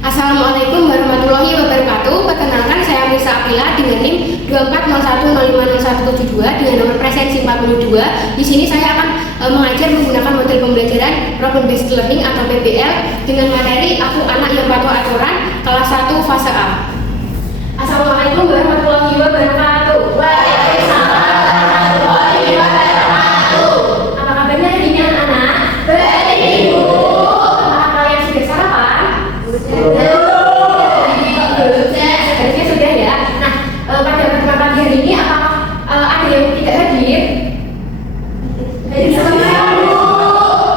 Assalamualaikum warahmatullahi wabarakatuh. Perkenalkan, saya Misa Apila dengan NIM 2401056172 dengan nomor presensi 42. Di sini saya akan mengajar menggunakan model pembelajaran Problem Based Learning atau PBL dengan materi Aku Anak Yang Patuh Aturan kelas 1 fase A. Assalamualaikum warahmatullahi wabarakatuh. Waalaikumsalam warahmatullahi wabarakatuh. Apa kabarnya hari ini anak-anak? Baik, Ibu. Apakah kalian sudah sarapan? Sudah. Harusnya sudah ya. Nah, pada pertemuan pagi hari ini apakah ada yang tidak hadir? Hadir semua.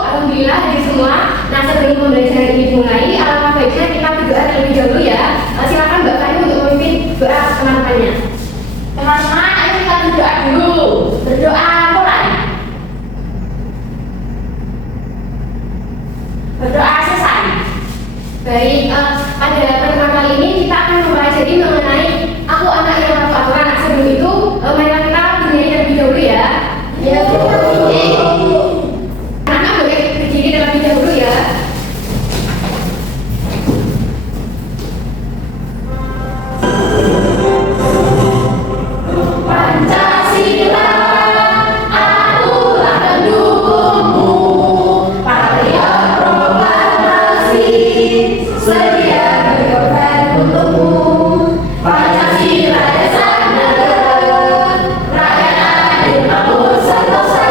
Alhamdulillah hadir semua. Nah, sebelum pembelajaran ini dimulai, alangkah baiknya kita berdoa terlebih dahulu ya. Silakan Mbak Fani untuk memimpin doa teman-temannya. Teman-teman, ayo kita berdoa dulu. Berdoa mulai. Berdoa selesai. Baik, pada pertemuan kali ini kita akan mempelajari mengenai Aku Anak Yang Patuh Aturan. Nah, sebelum itu, marilah kita berdiri terlebih dahulu ya. Ya, Anak boleh berdiri terlebih dahulu ya. Pancasila, akulah pendukungmu. Patriot proklamasi, sedia berkorban untukmu. Pancasila dasar negara, rakyat adil makmur sentosa.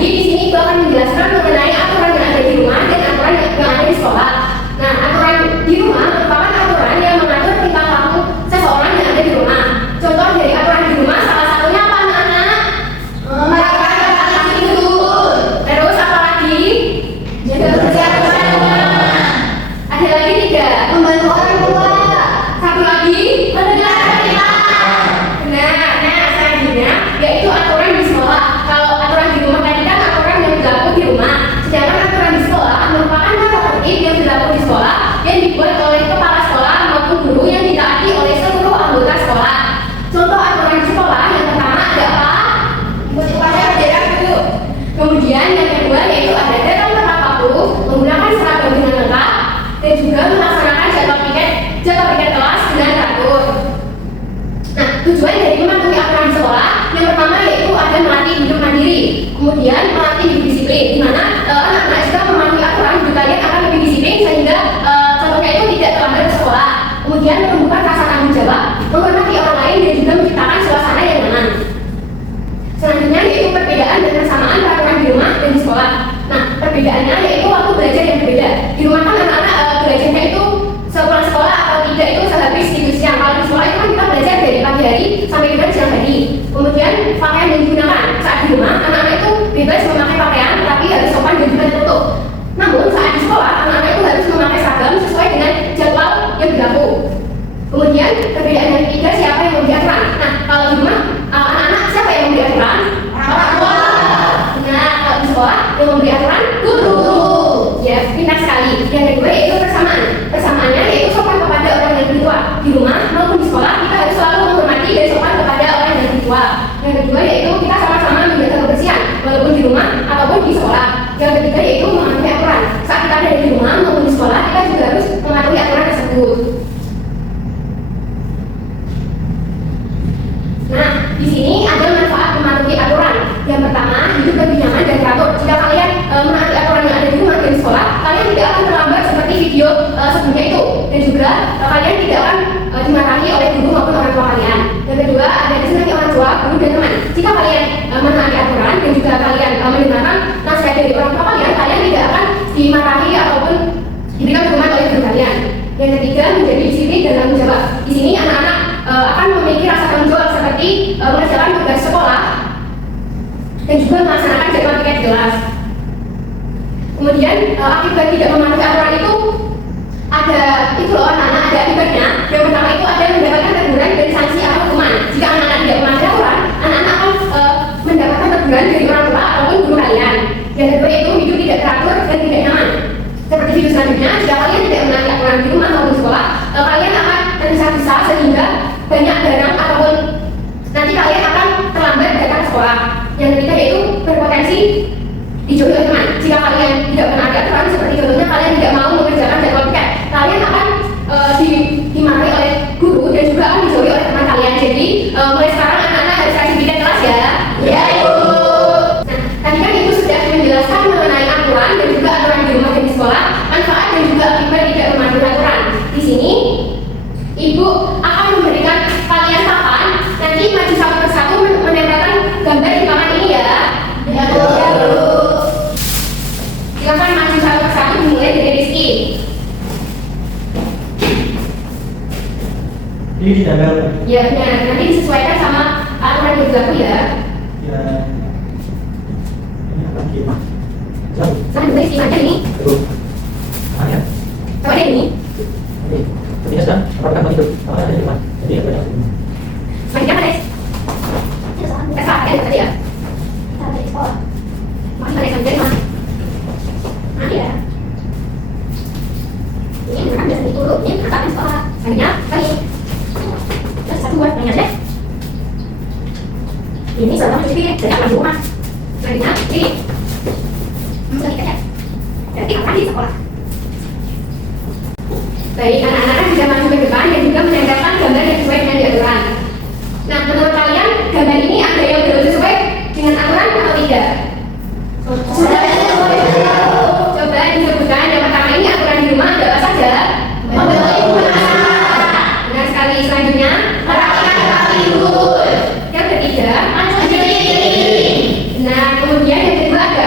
Jadi di sini Ibu akan menjelaskan mengenai aturan yang ada di rumah dan aturan yang ada di sekolah. Nah, aturan di rumah merupakan aturan yang mengatur tingkah laku seseorang yang ada di rumah. Contoh dari aturan di rumah salah satunya apa anak-anak? Memakai tidur. Terus apa lagi? Jaga kesehatan. Ada lagi tidak? Membantu orang tua. Satu lagi? Mendengarkan kita. Benar. Nah, selanjutnya yaitu aturan di sekolah. Kalau aturan di rumah tadi kan aturan yang berlaku di rumah. Sedangkan aturan di sekolah merupakan tata tertib yang berlaku di sekolah yang dibuat oleh kepala sekolah maupun guru yang ditaati oleh seluruh anggota sekolah. Contoh aturan di sekolah yang pertama ada apa? Upacara jarak dulu. Kemudian yang kedua yaitu ada datang tepat waktu, menggunakan seragam dengan lengkap, dan juga melaksanakan jadwal piket kelas dengan teratur. Nah, tujuan dari mematuhi aturan di sekolah yang pertama yaitu ada melatih hidup mandiri, kemudian melatih hidup disiplin, di mana anak-anak juga mematuhi aturan hidup kalian akan lebih disiplin sehingga contohnya itu tidak terlambat ke sekolah. Kemudian menumbuhkan rasa tanggung jawab, menghormati orang lain dan juga menciptakan suasana yang nyaman. Selanjutnya yaitu perbedaan dan persamaan peraturan di rumah dan di sekolah. Nah, perbedaannya yaitu waktu belajar yang berbeda. Di rumah kan anak-anak belajarnya itu sepulang sekolah atau tidak itu sehabis tidur siang. Kalau di sekolah itu kan kita belajar dari pagi hari sampai dengan siang hari. Kemudian pakaian yang digunakan saat di rumah, anak-anak itu bebas memakai pakaian tapi harus sopan dan juga tertutup. Namun saat di sekolah, anak-anak itu harus memakai seragam sesuai dengan jadwal yang berlaku. Kemudian perbedaan yang ketiga siapa yang memberi aturan. Nah, kalau di rumah anak-anak siapa yang memberi aturan? Orang tua. Nah, kalau di sekolah yang memberi aturan guru. Ya, pintar sekali. Yang kedua yaitu persamaan. Persamaannya yaitu sopan kepada orang yang lebih tua. Di rumah maupun di sekolah kita harus selalu menghormati dan sopan kepada orang yang lebih tua. Yang kedua yaitu kita sama-sama menjaga kebersihan walaupun di rumah ataupun di sekolah. Yang ketiga yaitu mematuhi aturan. Saat kita ada di rumah maupun di sekolah kita juga harus mematuhi aturan tersebut. Nah, di sini ada manfaat mematuhi aturan. Yang pertama, hidup lebih nyaman dan teratur. Jika kalian menaati aturan yang ada di rumah dan di sekolah, kalian tidak akan terlambat seperti video sebelumnya itu. Dan juga kalian tidak akan dimarahi oleh guru maupun orang tua kalian. Yang kedua, ada disenangi orang tua, guru dan teman. Jika kalian menaati aturan dan juga kalian mendengarkan nasihat dari orang tua kalian, kalian tidak akan dimarahi ataupun diberikan hukuman oleh guru kalian. Yang ketiga, menjadi disiplin dan tanggung jawab. Di sini anak-anak akan memiliki rasa tanggung jawab seperti mengerjakan tugas sekolah dan juga melaksanakan jadwal piket kelas. Kemudian akibat tidak mematuhi aturan itu ada itu loh anak-anak ada akibatnya. Yang pertama itu ada mendapatkan teguran dari sanksi atau hukuman. Jika anak-anak tidak mematuhi aturan, anak-anak akan mendapatkan teguran dari orang tua ataupun guru kalian. Yang kedua itu hidup tidak teratur dan tidak nyaman. Seperti video selanjutnya, jika kalian tidak menaati aturan di rumah maupun di sekolah, kalian akan tergesa-gesa sehingga banyak barang ataupun nanti kalian akan terlambat datang ke sekolah. Yang ketiga yaitu berpotensi dijauhi oleh teman. Jika kalian tidak menaati aturan seperti contohnya kalian tidak mau mengerjakan jadwal piket, kalian akan dimarahi oleh guru dan juga akan dijauhi oleh teman kalian. Jadi mulai sekarang anak-anak harus kasih piket kelas ya. Ya ibu. Nah, tadi kan ibu sudah menjelaskan mengenai aturan dan juga aturan di rumah dan di sekolah, manfaat dan juga akibat tidak mematuhi aturan. Di sini ibu akan memberikan kalian papan, nanti maju satu persatu menempelkan gambar di papan ini ya. Ya bu. Silakan maju satu persatu dimulai dari Rizky. Ini ditempel. Ya benar, nanti disesuaikan sama aturan yang berlaku ya. Ya. Ini apa lagi? Nah, dimulai Rizky mana ini? Aduh. Ya. Coba deh ini. Sepertinya sedang apakah begitu? Apakah ada di depan? Jadi apa ya? Selanjutnya apa Des? Kesalahan ya tadi ya? Kita dari sekolah. Makan dari selanjutnya di mana? Nanti ya. Ini mereka biasa diturun, ini mereka di sekolah. Selanjutnya kali. Terus satu buat banyak deh. Ini salah satu jadi akan di rumah. Selanjutnya ini. Lagi kerja. Jadi apa di sekolah? Baik, anak-anak bisa maju ke depan dan juga menempelkan gambar yang sesuai dengan aturan. Nah, menurut kalian gambar ini ada yang belum sesuai dengan aturan atau tidak? Sudah. Coba disebutkan yang pertama ini aturan di rumah ada apa saja? Benar sekali. Selanjutnya merapikan rapi dulu. Yang ketiga, nah kemudian yang kedua ada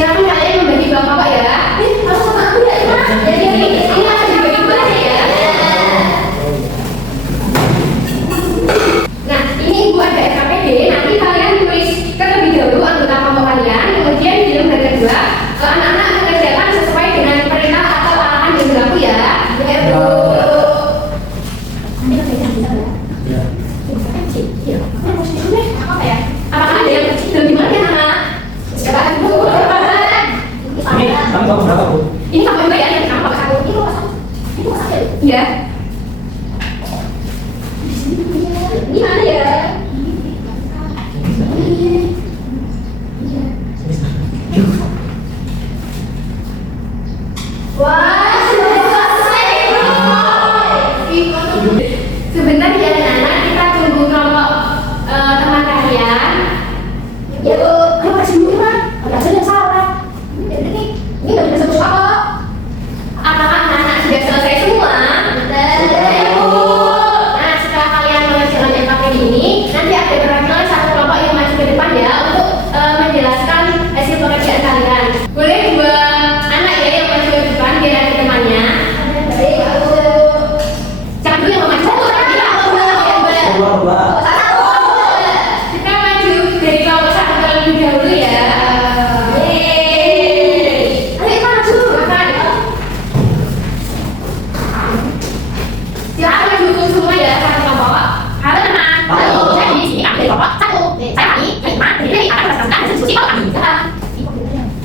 Silakan kalian membagi uang pokok ya. Harus sama aku ya, Ima. Jadi ini akan dibagi dua aja ya. Nah, ini ibu ada SKPD. Nanti kalian tulis terlebih dahulu anggota kelompok kalian. Kemudian di lembar kedua, anak-anak mengerjakan sesuai dengan perintah atau arahan yang berlaku ya. Ya, Bu. Nanti kita bisa ya. Ya. Iya. Aku mau sini deh. Apa ya? Apakah ada yang kecil di mana anak? Sekarang Bu. Ini kami bawa berapa, Bu? Ini kamu juga ya yang kamu pakai aku. Ini kok ini kok sakit? Ya. Ini mana ya? Wah, Sebentar ya anak-anak, kita tunggu kelompok teman kalian. ya Bu, ayo kasih dulu Ima. Ada hasil yang salah. Ini nggak bisa sebut apa. Apakah anak-anak sudah selesai semua? Nah, setelah kalian mengerjakan MKP ini, nanti ada perwakilan satu kelompok yang maju ke depan ya untuk menjelaskan hasil pekerjaan kalian. Boleh dua anak ya yang maju ke depan biar ada temannya. Baik, aku. Jangan dulu yang mau maju. Dua. Kita maju dari kelompok satu terlebih dahulu ya. Yeay. Ayo maju. Makan. Silakan maju semua ya satu kelompok. Halo teman. Halo. Jadi di sini kami dari kelompok 1. Saya Ani, Ima, terdiri dari anak kelas 9 dan diskusi kalau kami.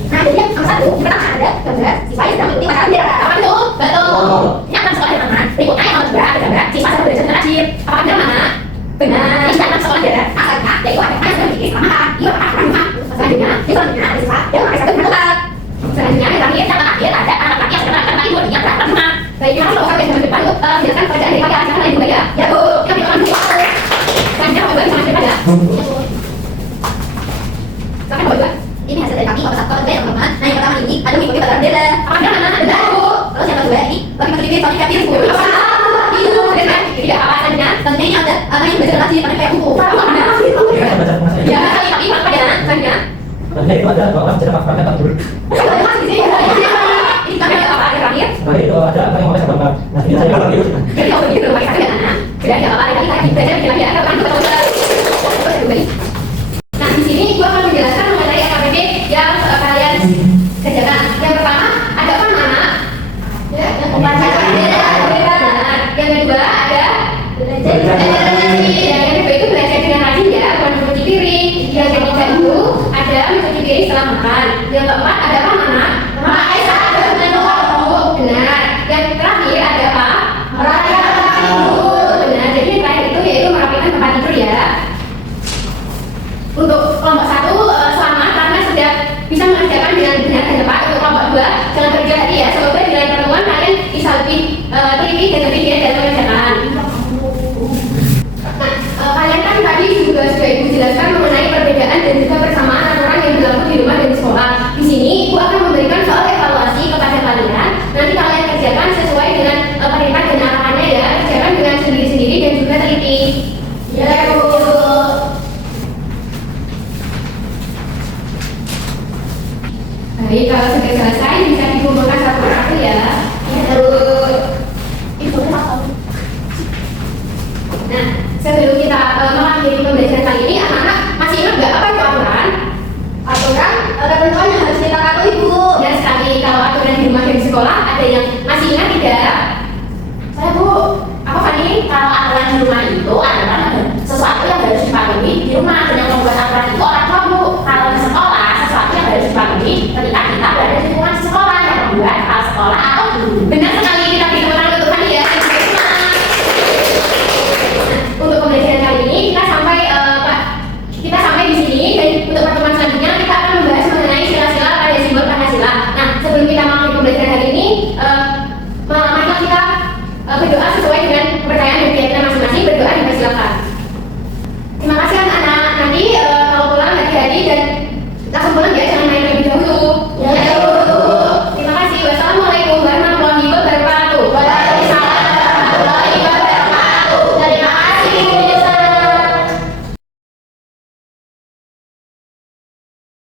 Nah, jadi yang nomor 1 kita ada gambar siswa yang sedang mengikuti upacara bendera. Apa itu? Betul. Ini akan sekolah yang mana? Berikutnya yang nomor 2 ada gambar siswa sedang belajar dengan rajin. Apakah benar mana? Benar. Ini akan sekolah bendera. Asalnya yaitu ada yang sedang memiliki selama ia berapa. Selanjutnya, di selanjutnya ada siswa yang memakai satu tempat. Selanjutnya yang terakhir yang terakhir ada anak laki yang sedang melakukan lagi yang berapa rumah. Baik, kita harus melakukan yang depan untuk menjelaskan pekerjaan dari kalian jangan lain juga ya. Ya Bu, kita berikan dulu. Selanjutnya Bapak Ibu sama depan ya. Silakan Bapak Ibu. Ini hasil dari kami kelompok 1 kelompok yang teman. Nah, yang pertama ini ada mengikuti upacara bendera. Apa benar mana? Benar Bu. Terus yang kedua ini bagi peneliti soal kreatif Bu. Apa? Itu benar. Tidak apa selanjutnya. Selanjutnya ini ada anak yang belajar rajin pakai kayak buku. Apa benar? Kita baca pengasaran. Ya, tapi apa ya? Selanjutnya. Nah, itu ada dua orang cerita fakta Pak Guru. Ini kami ada apa yang terakhir? Nah, itu ada apa yang mau saya bangga. Nah, ini saya kalau gitu. Jadi kalau begitu pakai kaki anak. Tidak ada apa lagi lagi belajar lagi ya. Kan kita tahu. Nah, di sini gua akan menjelaskan mengenai KPP yang kalian kerjakan. Yang pertama ada apa anak? Ya, yang upacara bendera. Yang kedua ada belajar yang kedua itu belajar dengan rajin ya, bukan mencuci piring. Yang ketiga itu ada mencuci piring setelah makan. Yang keempat ada apa anak? Memakai sarung dan doa. Benar. Yang terakhir ada apa? Merapikan tempat tidur. Benar. Jadi yang terakhir itu yaitu merapikan tempat tidur ya. Untuk kelompok 1 selamat karena sudah bisa mengerjakan dengan benar dan tepat. Untuk kelompok 2 jangan kerja hati ya. Semoga di lain pertemuan kalian bisa lebih teliti dan lebih giat dalam mengerjakan. Nah, kalian kan tadi juga sudah ibu jelaskan mengenai perbedaan dan juga persamaan aturan yang berlaku di rumah dan di sekolah. Di sini ibu akan memberikan soal evaluasi kepada kalian. Nanti kalian kerjakan sesuai dengan perintah dan arahannya ya. Kerjakan dengan sendiri-sendiri dan juga teliti. Ya Bu. Baik, kalau sudah selesai bisa dikumpulkan satu persatu ya. Terus Itu apa? nah, sebelum kita mengakhiri pembelajaran kali ini, anak-anak masih ingat nggak apa itu aturan? Aturan ketentuan yang harus kita patuhi Bu. Dan sekali kalau aturan di rumah dan di sekolah ada yang masih ingat tidak? Saya Bu. Apa Fani? Kalau aturan di rumah itu adalah sesuatu yang harus dipatuhi di rumah.